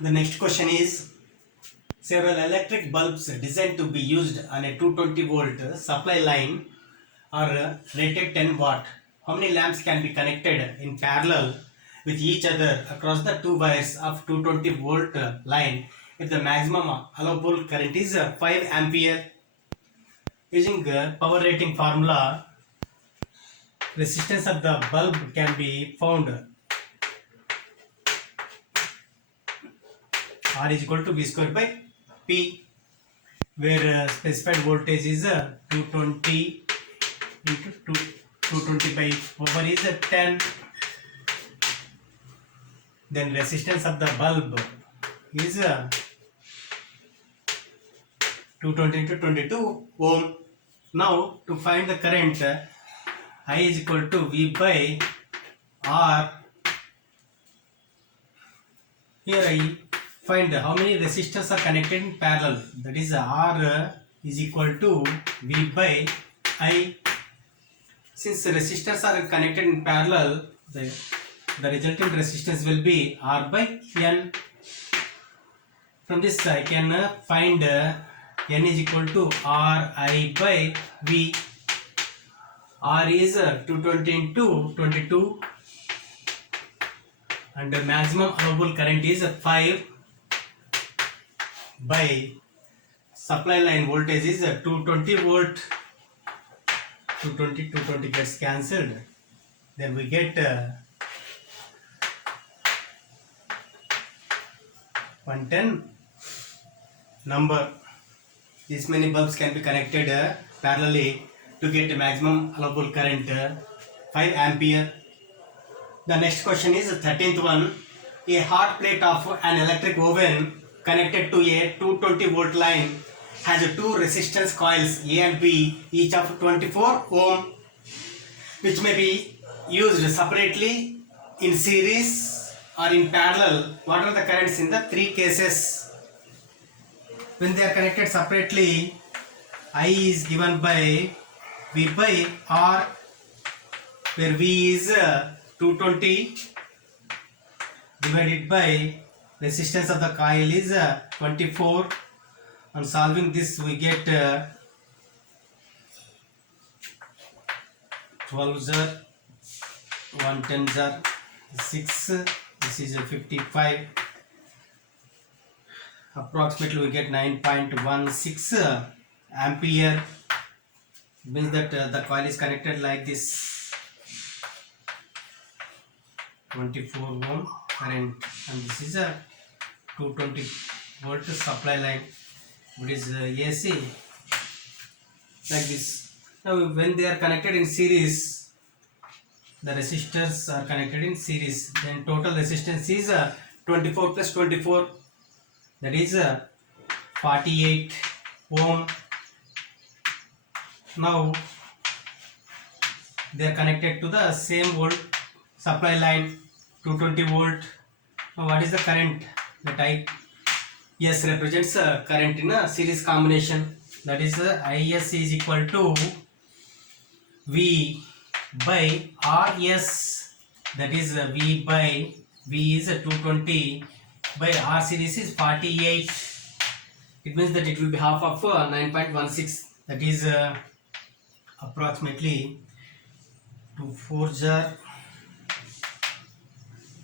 The next question is, several electric bulbs designed to be used on a 220 volt supply line are rated 10 watt. How many lamps can be connected in parallel with each other across the two wires of 220 volt line if the maximum allowable current is 5 ampere? Using power rating formula, resistance of the bulb can be found. R is equal to V square by P, where specified voltage is 220 into 220 by over is 10. Then resistance of the bulb is 220 into 22 ohm. Now to find the current, I is equal to V by R. Here I find how many resistors are connected in parallel. That is R is equal to V by I. Since resistors are connected in parallel, the resultant resistance will be R by N. From this I can find N is equal to Ri by V. R is 220 into 22 and the maximum allowable current is 5 by supply line voltage is 220 volt. 220 gets cancelled. Then we get 110 number. This many bulbs can be connected parallelly to get maximum allowable current 5 ampere. The next question is the 13th one. A hot plate of an electric oven connected to a 220 volt line has two resistance coils A and B, each of 24 ohm, which may be used separately, in series or in parallel. What are the currents in the three cases? When they are connected separately, I is given by V by R, where V is 220 divided by resistance of the coil is 24. On solving this we get 12 jar, 110 jar, 6, this is 55. Approximately we get 9.16 ampere. Means that the coil is connected like this, 24 ohm current, and this is a 220 volt supply line, which is AC, like this. Now when they are connected in series, the resistors are connected in series, then total resistance is 24 plus 24, that is 48 ohm. Now they are connected to the same volt supply line, 220 volt. Now what is the current that IS represents current in a series combination? That is IS is equal to V by RS. That is V by V is 220 by R series is 48. It means that it will be half of 9.16. That is approximately 2 4 jar,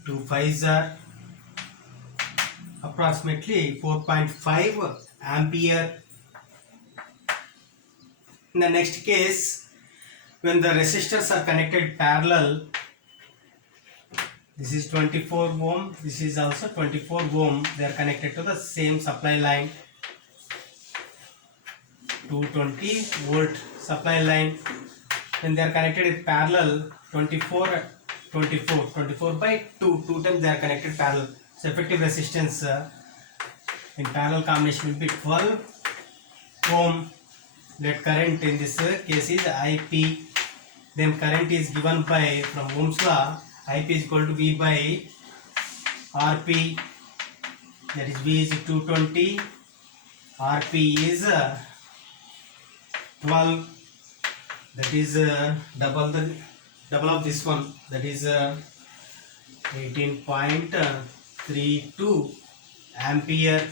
2 5 jar, approximately 4.5 ampere. In the next case, when the resistors are connected parallel, this is 24 ohm, this is also 24 ohm, they are connected to the same supply line, 220 volt supply line. When they are connected in parallel, 24 by 2 times they are connected parallel. So effective resistance in parallel combination will be 12 ohm. That current in this case is IP. Then current is given by, from Ohm's law, IP is equal to V by RP. That is V is 220, RP is 12. That is double of this one. That is 18.32 ampere